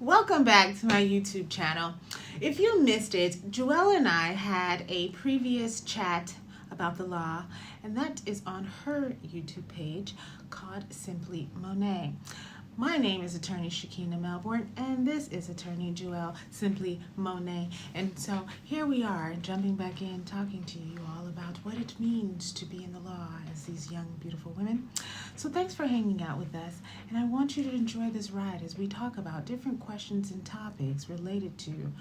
Welcome back to my YouTube channel. If you missed it, Joelle and I had a previous chat about the law, and that is on her YouTube page called Simply Monet. My name is attorney Shakeena Melbourne, and this is attorney Joelle Simply Monet. And so here we are, jumping back in, talking to you all about what it means to be in the law as these young, beautiful women. So thanks for hanging out with us, and I want you to enjoy this ride as we talk about different questions and topics related to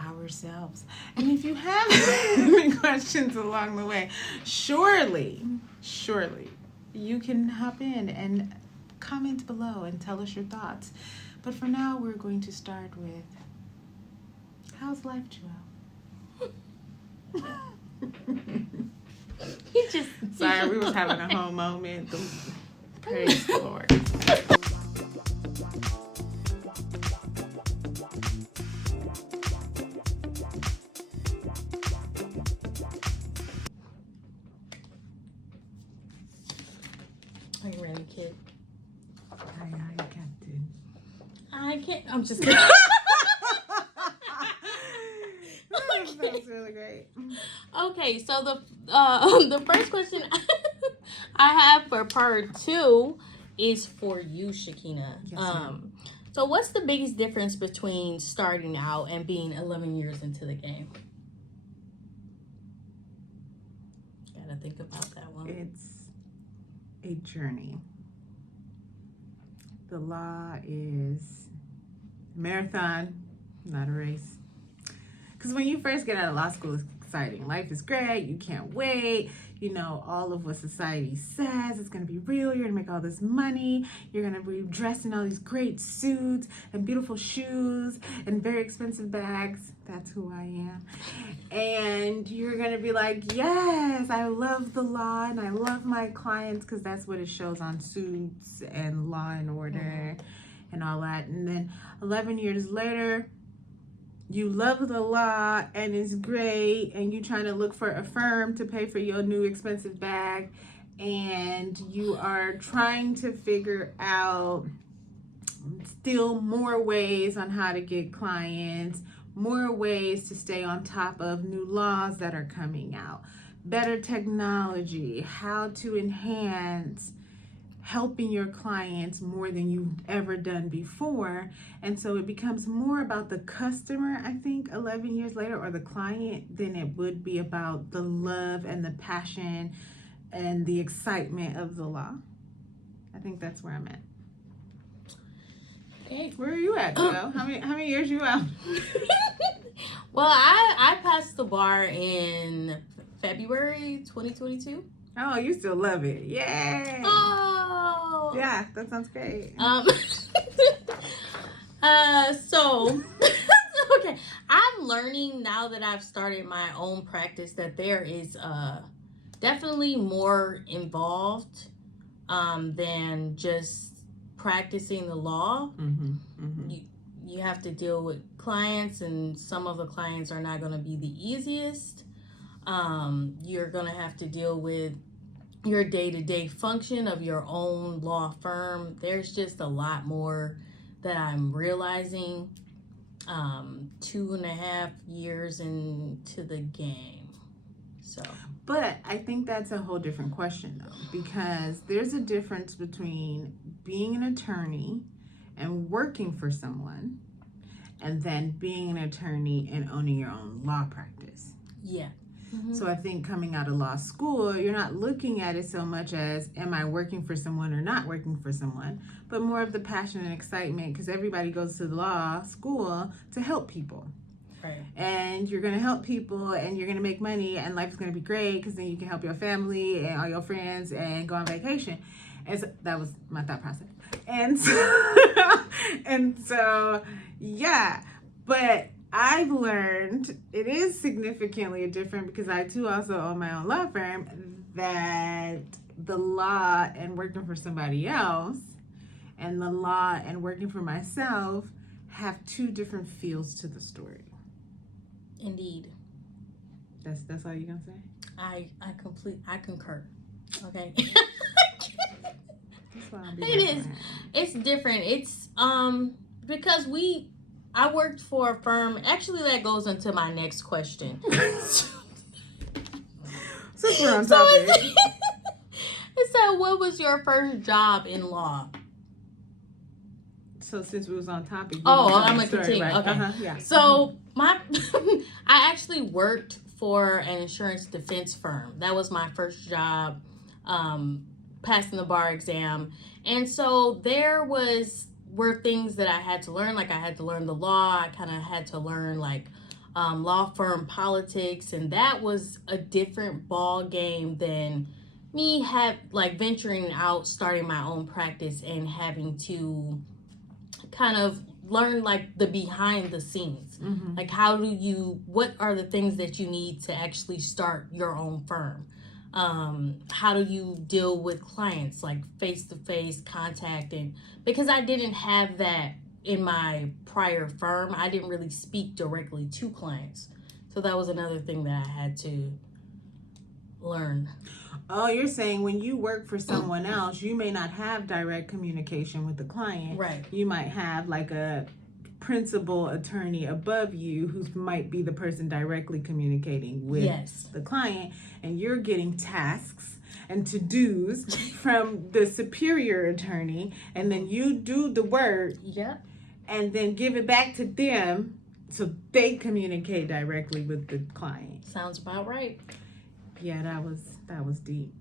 ourselves. And if you have any questions along the way, surely, you can hop in and comment below and tell us your thoughts. But for now, we're going to start with, how's life, Joelle? Sorry, we was having a whole moment. Praise the Lord. Are you ready, kid? Aye, Captain. I can't. I'm just kidding. That sounds really great. Okay, so the first question I have for part 2 is for you, Shakeena. Yes, ma'am. So what's the biggest difference between starting out and being 11 years into the game? Gotta think about that one. It's a journey. The law is a marathon, not a race. Because when you first get out of law school, it's exciting. Life is great. You can't wait. You know, all of what society says. It's going to be real. You're going to make all this money. You're going to be dressed in all these great suits and beautiful shoes and very expensive bags. That's who I am. And you're going to be like, yes, I love the law and I love my clients, because that's what it shows on Suits and Law and Order and all that. And then 11 years later, you love the law and it's great, and you trying to look for a firm to pay for your new expensive bag, and you are trying to figure out still more ways on how to get clients, more ways to stay on top of new laws that are coming out, better technology, how to enhance helping your clients more than you've ever done before. And so it becomes more about the customer, I think, 11 years later, or the client, than it would be about the love and the passion and the excitement of the law. I think that's where I'm at. Okay. Where are you at, Joelle? How many years you out? Well, I passed the bar in February 2022. Oh, you still love it. Yay. Oh. Yeah, that sounds great. So okay, I'm learning now that I've started my own practice that there is definitely more involved than just practicing the law. You have to deal with clients, and some of the clients are not going to be the easiest. You're going to have to deal with your day-to-day function of your own law firm. There's just a lot more that I'm realizing 2.5 years into the game. So, but I think that's a whole different question, though, because there's a difference between being an attorney and working for someone, and then being an attorney and owning your own law practice. yeah. So I think coming out of law school, you're not looking at it so much as, am I working for someone or not working for someone, but more of the passion and excitement, because everybody goes to law school to help people. Right. And you're going to help people, and you're going to make money, and life's going to be great, because then you can help your family and all your friends and go on vacation. And so that was my thought process. And so, yeah, but I've learned it is significantly different, because I too also own my own law firm, that the law and working for somebody else and the law and working for myself have two different feels to the story. Indeed. That's all you're gonna say? I concur. Okay. That's why I'll be It is. It's different. It's because I worked for a firm. Actually, that goes into my next question. Since we're on So topic. it said, what was your first job in law? So since we was on topic. I'm gonna continue. Right? Okay. Yeah. So I actually worked for an insurance defense firm. That was my first job, passing the bar exam, and so were things that I had to learn. Like I had to learn the law. I kind of had to learn like law firm politics, and that was a different ball game than me venturing out, starting my own practice, and having to kind of learn like the behind the scenes. Mm-hmm. Like what are the things that you need to actually start your own firm? How do you deal with clients, like face-to-face contact? And because I didn't have that in my prior firm, I didn't really speak directly to clients. So that was another thing that I had to learn. Oh, you're saying when you work for someone else, you may not have direct communication with the client. Right. You might have like a principal attorney above you who might be the person directly communicating with the client, and you're getting tasks and to-dos from the superior attorney, and then you do the work and then give it back to them so they communicate directly with the client. Sounds about right. Yeah, that was deep.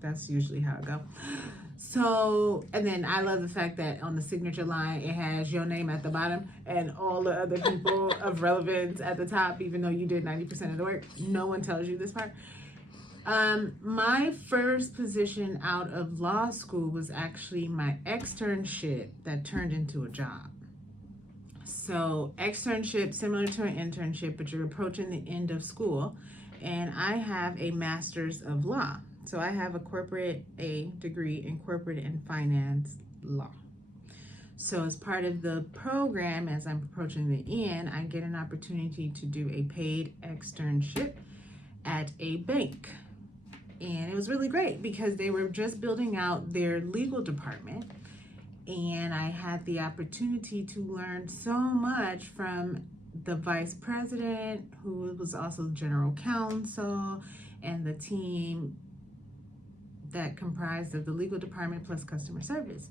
That's usually how it go. So, and then I love the fact that on the signature line, it has your name at the bottom and all the other people of relevance at the top, even though you did 90% of the work. No one tells you this part. My first position out of law school was actually my externship that turned into a job. So, externship, similar to an internship, but you're approaching the end of school. And I have a master's of law. So I have a degree in corporate and finance law. So as part of the program, as I'm approaching the end, I get an opportunity to do a paid externship at a bank. And it was really great because they were just building out their legal department. And I had the opportunity to learn so much from the vice president, who was also general counsel, and the team that comprised of the legal department plus customer service.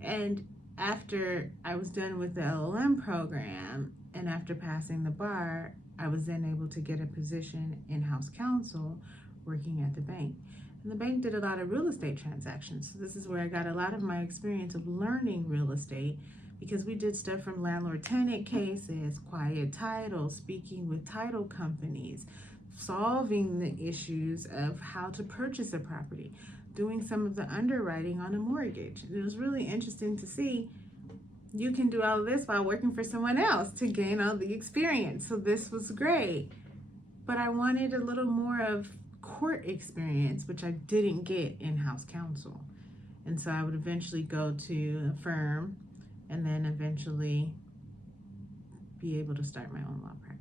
And after I was done with the LLM program and after passing the bar, I was then able to get a position in-house counsel working at the bank. And the bank did a lot of real estate transactions. So this is where I got a lot of my experience of learning real estate, because we did stuff from landlord-tenant cases, quiet title, speaking with title companies, solving the issues of how to purchase a property, doing some of the underwriting on a mortgage. It was really interesting to see you can do all of this while working for someone else to gain all the experience. So this was great. But I wanted a little more of court experience, which I didn't get in-house counsel. And so I would eventually go to a firm and then eventually be able to start my own law practice.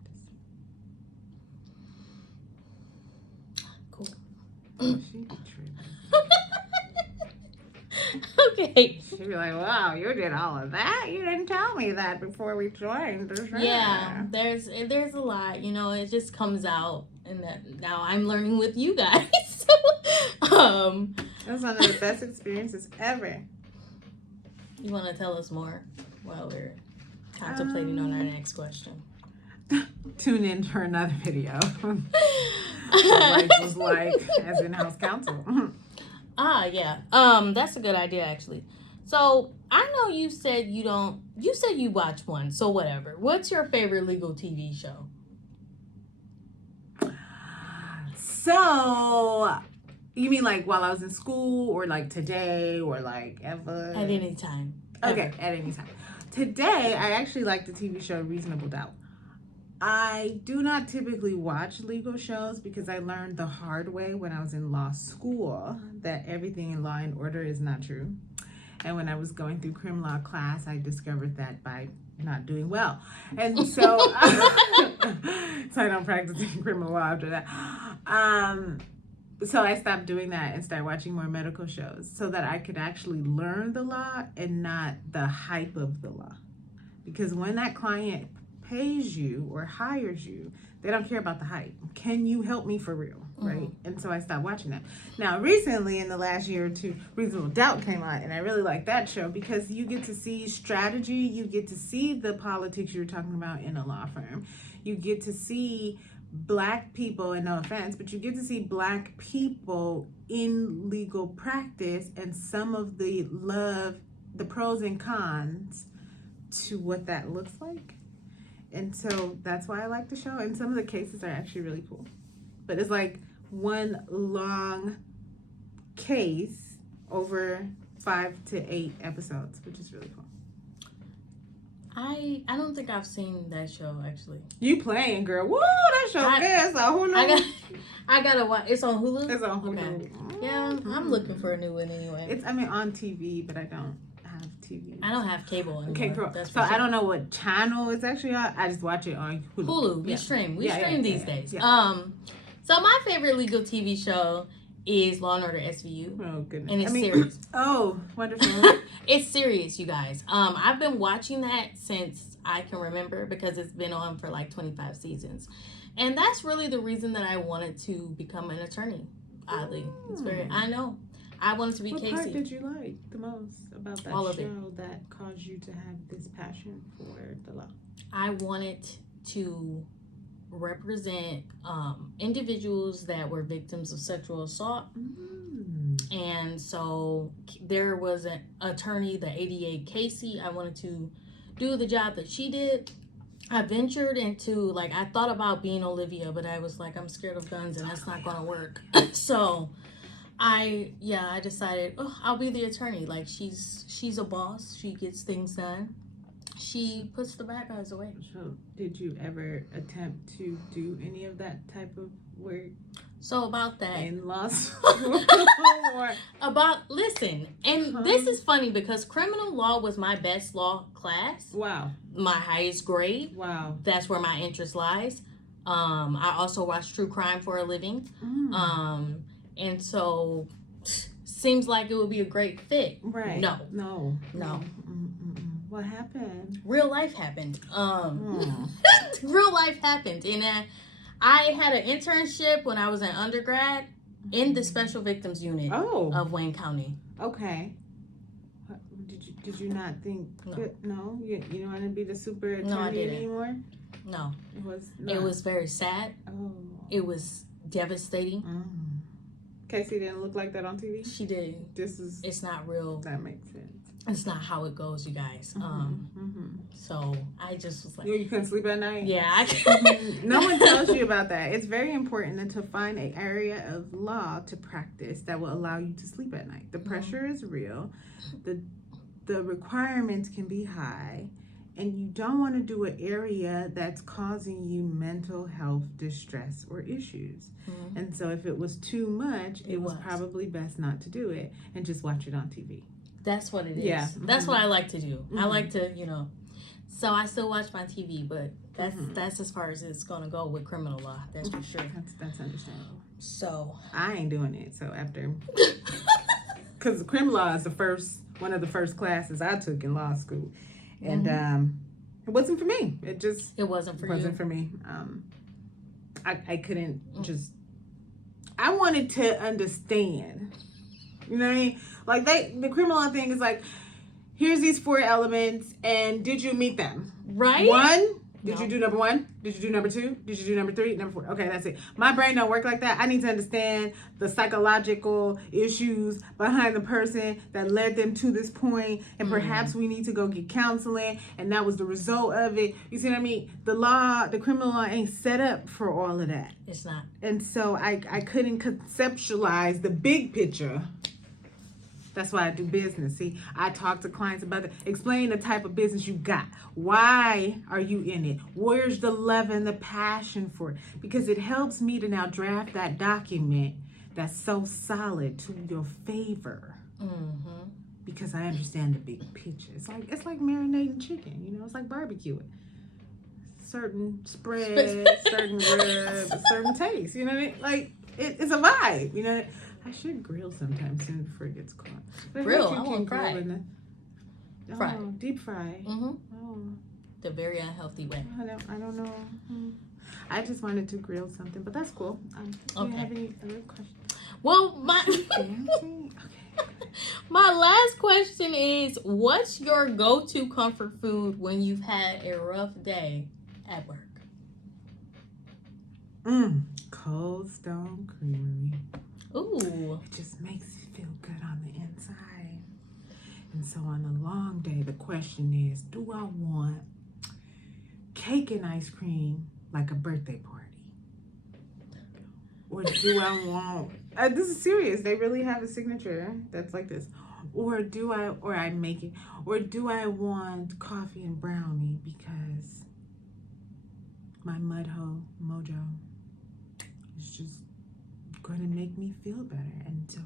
Cool. Oh, she'd be tripping. Okay. She'd be like, wow, you did all of that? You didn't tell me that before we joined. Yeah, there's a lot, it just comes out, and that now I'm learning with you guys. It was one of the best experiences ever. You want to tell us more while we're contemplating on our next question? Tune in for another video. Life was like as in-house counsel. Yeah. That's a good idea, actually. So I know you said you watch one, so whatever. What's your favorite legal TV show? So, you mean like while I was in school, or like today, or like ever? At any time. Okay, at any time. Today, I actually like the TV show Reasonable Doubt. I do not typically watch legal shows because I learned the hard way when I was in law school that everything in Law and Order is not true. And when I was going through crim law class, I discovered that by not doing well. And so, so I don't practice criminal law after that. So I stopped doing that and started watching more medical shows so that I could actually learn the law and not the hype of the law. Because when that client pays you or hires you, they don't care about the hype. Can you help me for real? Right? And so I stopped watching that. Now, recently, in the last year or two, Reasonable Doubt came out, and I really like that show because you get to see strategy, you get to see the politics you're talking about in a law firm, you get to see Black people, and no offense, but you get to see Black people in legal practice and some of the pros and cons to what that looks like. And so that's why I like the show. And some of the cases are actually really cool. But it's like one long case over 5 to 8 episodes, which is really cool. I don't think I've seen that show actually. You playing, girl? Woo, that show good. It's on Hulu. I gotta watch. It's on Hulu. It's on Hulu. Okay. Yeah, I'm looking for a new one anyway. It's on TV, but I don't have TV. I don't have cable anymore. Okay, cool. So I don't know what channel it's actually on. I just watch it on Hulu. Hulu. We stream. We stream these days. Yeah. So my favorite legal TV show is Law and Order SVU. Oh goodness. And it's serious. Oh, wonderful. It's serious, you guys. I've been watching that since I can remember because it's been on for like 25 seasons. And that's really the reason that I wanted to become an attorney. Oddly. It's I know. I wanted to be Casey. What part did you like the most about that All of show that caused you to have this passion for the law? I wanted to represent individuals that were victims of sexual assault. And so there was an attorney, the ADA Casey. I wanted to do the job that she did. I ventured into, I thought about being Olivia, but I was like, I'm scared of guns and that's not going to work. So I decided, I'll be the attorney. Like, she's a boss. She gets things done. She puts the bad guys away. So did you ever attempt to do any of that type of work? So about that. In law school? Listen, and this is funny because criminal law was my best law class. Wow. My highest grade. Wow. That's where my interest lies. I also watch true crime for a living. And so seems like it would be a great fit. Right. No. What happened? Real life happened. Real life happened. And I had an internship when I was in undergrad in the Special Victims Unit of Wayne County. Okay. Did you not think? No. You don't want to be the super attorney anymore? No. It was. It was very sad. It was devastating. Casey didn't look like that on TV? She did. It's not real. That makes sense. It's not how it goes, you guys. So I just was like, you couldn't sleep at night? Yeah. No one tells you about that. It's very important to find an area of law to practice that will allow you to sleep at night. The pressure is real. The requirements can be high. And you don't want to do an area that's causing you mental health distress or issues. And so if it was too much, it was probably best not to do it and just watch it on TV. That's what it is. Yeah. That's what I like to do. I like to, so I still watch my TV, but that's as far as it's going to go with criminal law. That's for sure. That's understandable. So I ain't doing it. So after, because criminal law is one of the first classes I took in law school. And it wasn't for me. It wasn't for me. I couldn't I wanted to understand. You know what I mean? Like the criminal law thing is like, here's these 4 elements, and did you meet them? Right? 1, did you do number 1? Did you do number 2? Did you do number 3? Number 4? Okay, that's it. My brain don't work like that. I need to understand the psychological issues behind the person that led them to this point, and perhaps we need to go get counseling, and that was the result of it. You see what I mean? The criminal law ain't set up for all of that. It's not. And so I couldn't conceptualize the big picture. That's why I do business. See, I talk to clients about it. Explain the type of business you got. Why are you in it? Where's the love and the passion for it? Because it helps me to now draft that document that's so solid to your favor. Because I understand the big picture. It's like marinating chicken. It's like barbecuing. Certain spread, certain ribs, certain taste. You know what I mean? Like it's a vibe. I should grill sometime soon before it gets cold. Grill? I want fry. Fry. Deep fry. Oh, the very unhealthy way. I don't know. I just wanted to grill something, but that's cool. Do you have any other questions? Well, Okay. my last question is, what's your go-to comfort food when you've had a rough day at work? Cold Stone Creamery. Ooh. It just makes you feel good on the inside. And so on a long day, the question is, do I want cake and ice cream like a birthday party? Or do I want, this is serious, they really have a signature that's like this. Or do I want coffee and brownie because my mudho mojo is just going to make me feel better. And so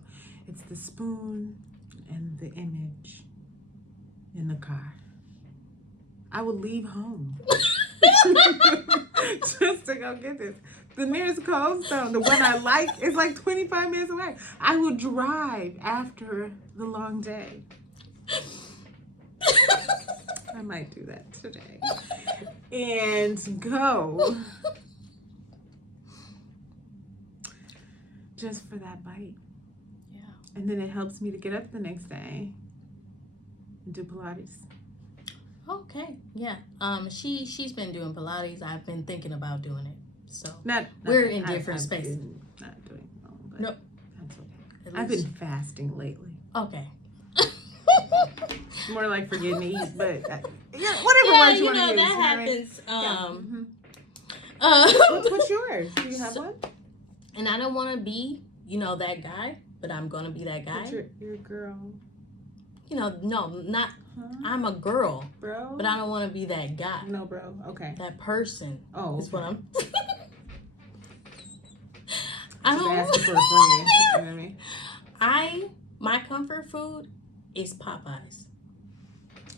it's the spoon and the image in the car. I would leave home just to go get this. The nearest Cold Stone, the one I like, is like 25 minutes away. I will drive after the long day. I might do that today. And go just for that bite. Yeah. And then it helps me to get up the next day and do Pilates. Okay. Yeah. She's been doing Pilates. I've been thinking about doing it. So We're in different spaces. Not doing well, but no, that's okay. I've been fasting lately. Okay. More like forgetting to eat, but whatever yeah, words you want to use. That happens. What's yours? Do you have one? And I don't want to be, that guy, but I'm gonna be that guy. But you're a girl. No, not. Huh? I'm a girl, bro. But I don't want to be that guy. No, bro. Okay. That person. Oh, is what I'm. I don't ask for a friend. You know what I mean? My comfort food is Popeyes.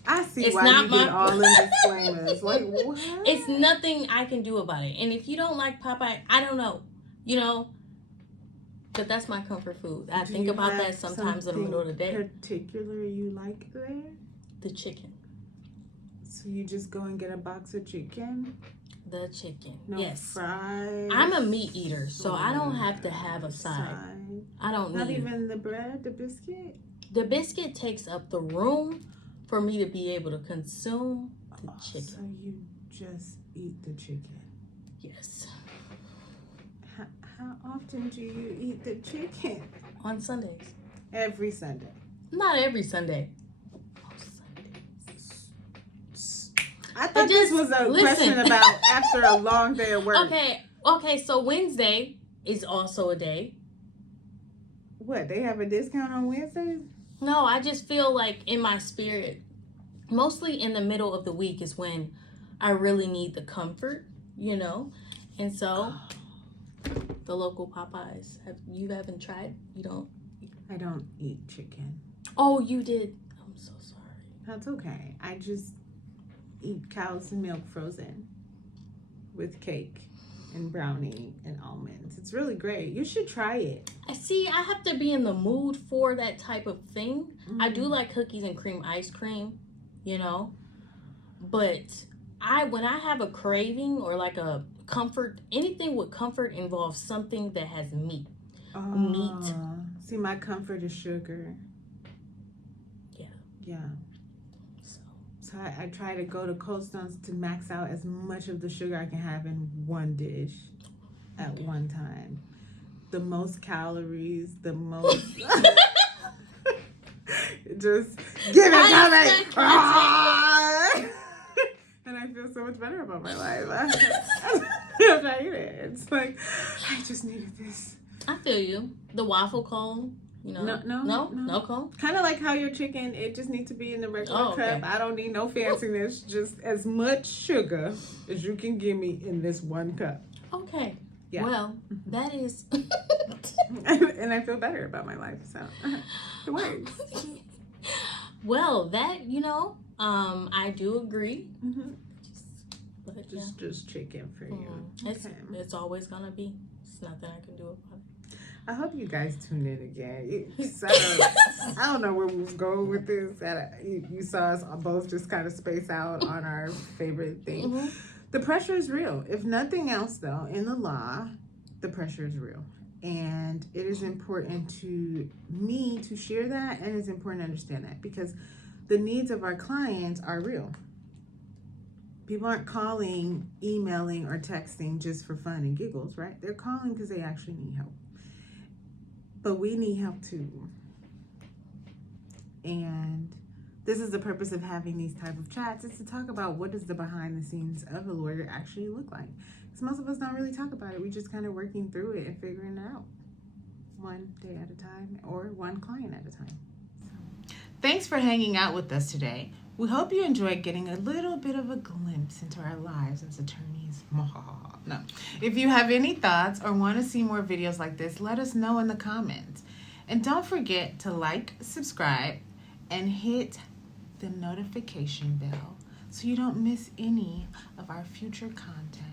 I see why you get all in disclaimers. Like, what? It's nothing I can do about it. And if you don't like Popeye, I don't know. But that's my comfort food. I think about that sometimes in the middle of the day. Particular you like there? The chicken. So you just go and get a box of chicken? The chicken. No yes. Fries. I'm a meat eater, so I don't have to have a side. I don't Not need. Not even the bread, the biscuit? The biscuit takes up the room for me to be able to consume the chicken. So you just eat the chicken? Yes. How often do you eat the chicken? On Sundays. Every Sunday? Not every Sunday. I thought this was a question about after a long day of work. Okay, so Wednesday is also a day. What, they have a discount on Wednesdays? No, I just feel like in my spirit, mostly in the middle of the week is when I really need the comfort, And so, the local Popeyes, you haven't tried? You don't? I don't eat chicken. Oh, you did? I'm so sorry. That's okay. I just eat cow's milk frozen with cake and brownie and almonds. It's really great. You should try it. See, I have to be in the mood for that type of thing. Mm-hmm. I do like cookies and cream ice cream, but when I have a craving or like a comfort, anything with comfort involves something that has meat. Meat. See, my comfort is sugar. Yeah. So I try to go to Cold Stones to max out as much of the sugar I can have in one dish at one time. The most calories, the most... Just give it to me! And I feel so much better about my life. After I eat it. It's like, I just needed this. I feel you. The waffle cone. No cone. Kind of like how your chicken, it just needs to be in the regular cup. I don't need no fanciness. Just as much sugar as you can give me in this one cup. Okay. Yeah. Well, that is. And I feel better about my life, so it works. Well, that I do agree. Mm-hmm. Just chicken for you. It's always gonna be. It's nothing I can do about it. I hope you guys tune in again. I don't know where we was going with this. You saw us both just kind of space out on our favorite thing. Mm-hmm. The pressure is real. If nothing else, though, in the law, the pressure is real. And it is important to me to share that, and it's important to understand that because the needs of our clients are real. People aren't calling, emailing, or texting just for fun and giggles, right? They're calling because they actually need help. But we need help too. And this is the purpose of having these type of chats, is to talk about what does the behind the scenes of a lawyer actually look like. Because most of us don't really talk about it. We just kind of working through it and figuring it out one day at a time or one client at a time. So, thanks for hanging out with us today. We hope you enjoyed getting a little bit of a glimpse into our lives as attorneys. No. If you have any thoughts or want to see more videos like this, let us know in the comments. And don't forget to like, subscribe, and hit the notification bell so you don't miss any of our future content.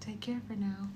Take care for now.